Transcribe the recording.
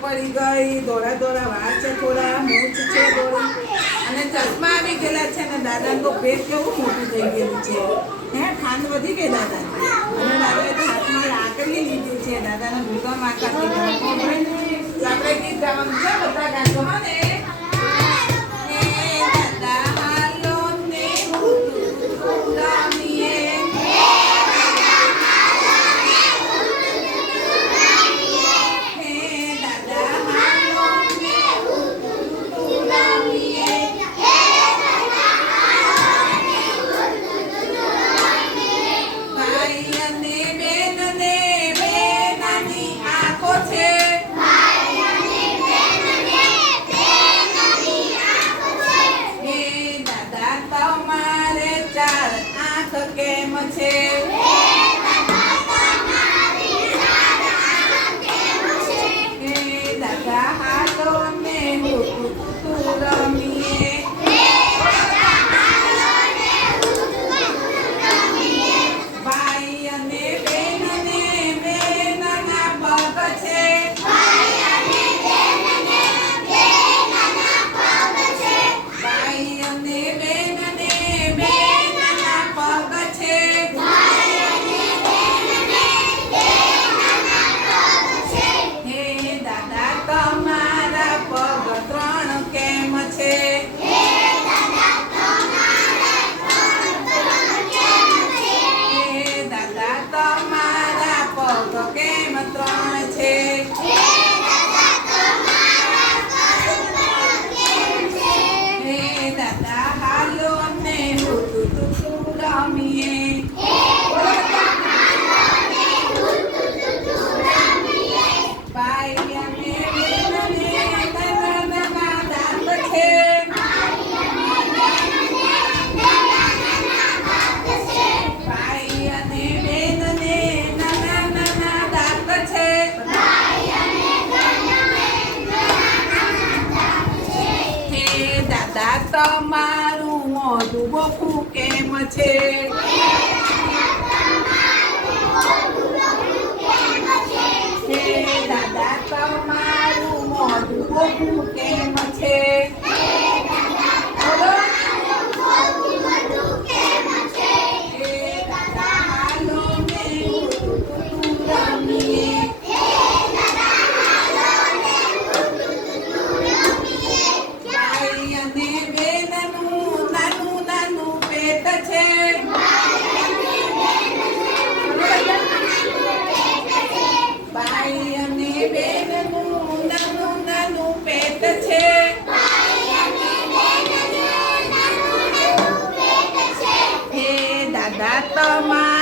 પડી ગઈ દોરા દોરા વાળ છે થોડા મૂછ છે દોરા અને ચશ્મા આવી ગયેલા છે અને દાદાનું પેટ કેવું મોટું થઈ ગયેલું છે હે ખાંડ વધી ગઈ દાદા અને હાથમાં રાખેલી લીધી છે દાદાના ભૂગા માં કાઢી આપણે ગીત ગાવાનું છે, બધા ગાંધો ને থাকে દાદા તમારું મોઢું બોકું કેમ છે? દાદા તમારું મોઢું બોકું Atama.